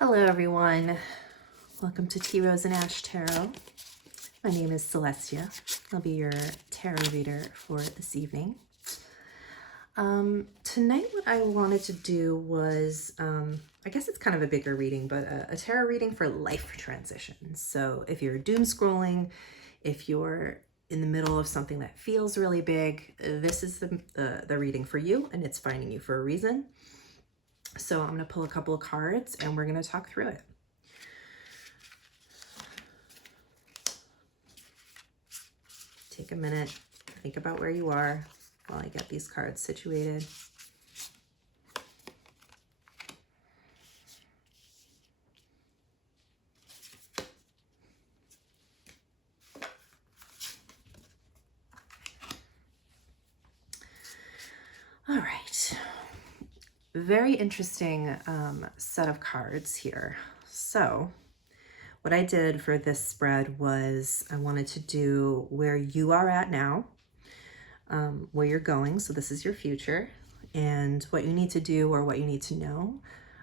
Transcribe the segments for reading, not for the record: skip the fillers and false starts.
Hello everyone, welcome to Tea Rose and Ash Tarot. My name is Celestia. I'll be your tarot reader for this evening. Tonight what I wanted to do was, I guess it's kind of a bigger reading, but a tarot reading for life transitions. So if you're doom scrolling, if you're in the middle of something that feels really big, this is the reading for you, and it's finding you for a reason. So I'm going to pull a couple of cards and we're going to talk through it. Take a minute, think about where you are while I get these cards situated. All right, very interesting set of cards here. So what I did for this spread was I wanted to do where you are at now, where you're going. So this is your future and what you need to do or what you need to know.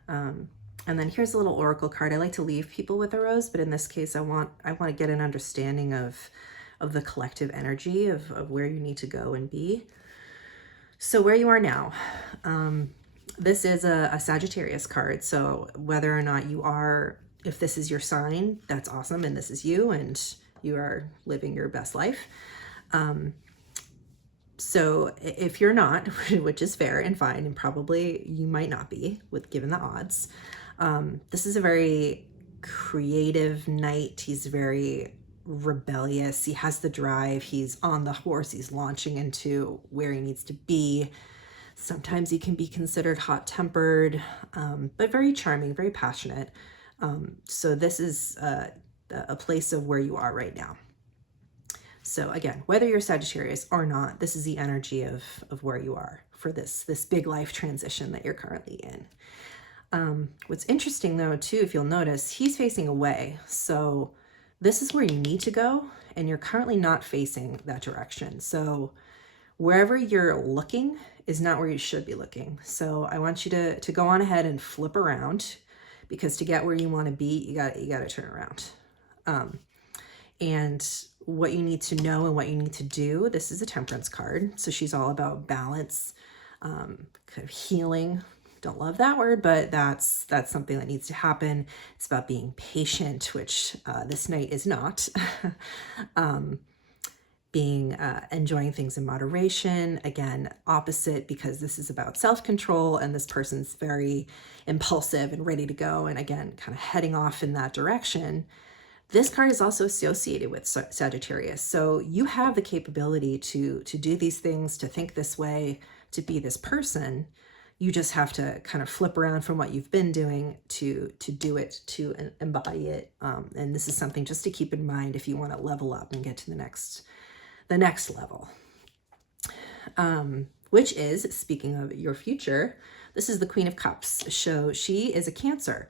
And then here's a little oracle card. I like to leave people with a rose, but in this case, I want to get an understanding of the collective energy of where you need to go and be. So where you are now, this is a Sagittarius card. So whether or not you are, if this is your sign, that's awesome. And this is you and you are living your best life. So if you're not, which is fair and fine, and probably you might not be given the odds, this is a very creative knight. He's very rebellious. He has the drive. He's on the horse. He's launching into where he needs to be. Sometimes he can be considered hot-tempered, but very charming, very passionate. So this is a place of where you are right now. So again, whether you're Sagittarius or not, this is the energy of where you are for this big life transition that you're currently in. What's interesting though, too, if you'll notice, he's facing away. So this is where you need to go, and you're currently not facing that direction. So wherever you're looking is not where you should be looking. So I want you to go on ahead and flip around, because to get where you want to be, you got to turn around. And what you need to know and what you need to do, this is a Temperance card. So she's all about balance, kind of healing. Don't love that word, but that's something that needs to happen. It's about being patient, which this knight is not. Enjoying things in moderation, again, opposite, because this is about self-control and this person's very impulsive and ready to go, and again, kind of heading off in that direction. This card is also associated with Sagittarius. So you have the capability to do these things, to think this way, to be this person. You just have to kind of flip around from what you've been doing to do it, to embody it. And this is something just to keep in mind if you want to level up and get to the next level. Which is, speaking of your future, this is the Queen of Cups. So she is a Cancer.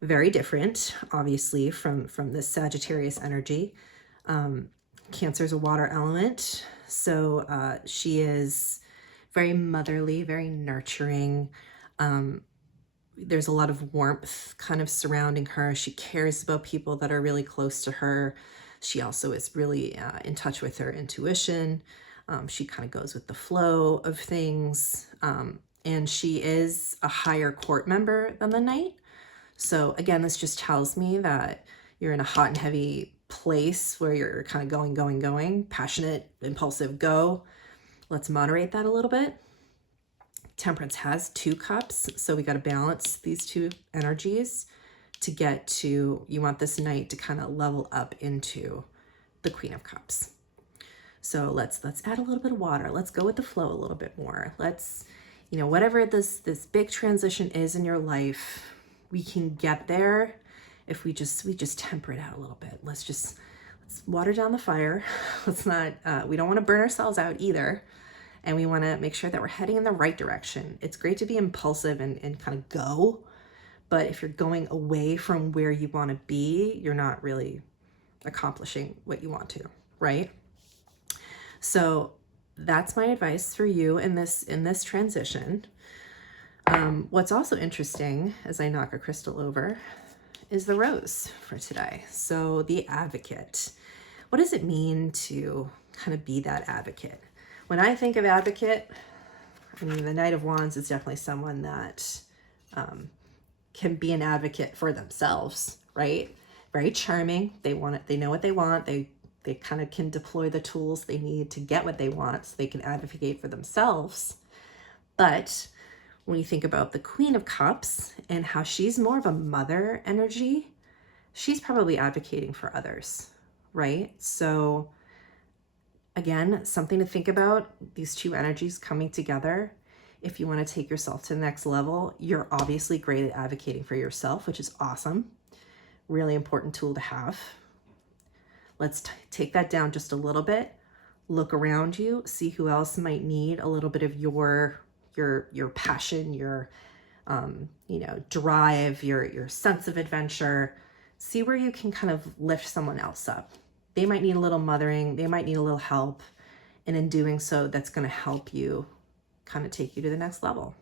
Very different, obviously, from this Sagittarius energy. Cancer is a water element, so she is very motherly, very nurturing. There's a lot of warmth kind of surrounding her. She cares about people that are really close to her. She also is really in touch with her intuition. She kind of goes with the flow of things. And she is a higher court member than the knight. So again, this just tells me that you're in a hot and heavy place where you're kind of going, passionate, impulsive, go. Let's moderate that a little bit. Temperance has 2 cups, so we got to balance these 2 energies to get to, you want this knight to kind of level up into the Queen of Cups. So let's add a little bit of water. Let's go with the flow a little bit more. Let's, whatever this big transition is in your life, we can get there if we just temper it out a little bit. Let's water down the fire. Let's not, we don't want to burn ourselves out either. And we want to make sure that we're heading in the right direction. It's great to be impulsive and kind of go, but if you're going away from where you want to be, you're not really accomplishing what you want to, right? So that's my advice for you in this transition. What's also interesting as I knock a crystal over is the rose for today. So the advocate. What does it mean to kind of be that advocate? When I think of advocate, I mean, the Knight of Wands is definitely someone that can be an advocate for themselves, right? Very charming. They want it. They know what they want. They kind of can deploy the tools they need to get what they want so they can advocate for themselves. But when you think about the Queen of Cups and how she's more of a mother energy, she's probably advocating for others, right? So again, something to think about, these two energies coming together. If you want to take yourself to the next level, you're obviously great at advocating for yourself, which is awesome. Really important tool to have. Let's take that down just a little bit. Look around you, see who else might need a little bit of your passion, your drive, your sense of adventure. See where you can kind of lift someone else up. They might need a little mothering, they might need a little help, and in doing so, that's going to help you kind of take you to the next level.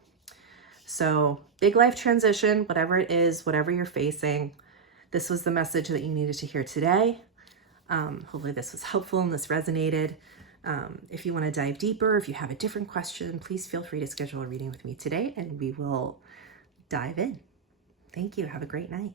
So big life transition, whatever it is, whatever you're facing, this was the message that you needed to hear today. Hopefully this was helpful and this resonated. If you want to dive deeper, if you have a different question, please feel free to schedule a reading with me today and we will dive in. Thank you. Have a great night.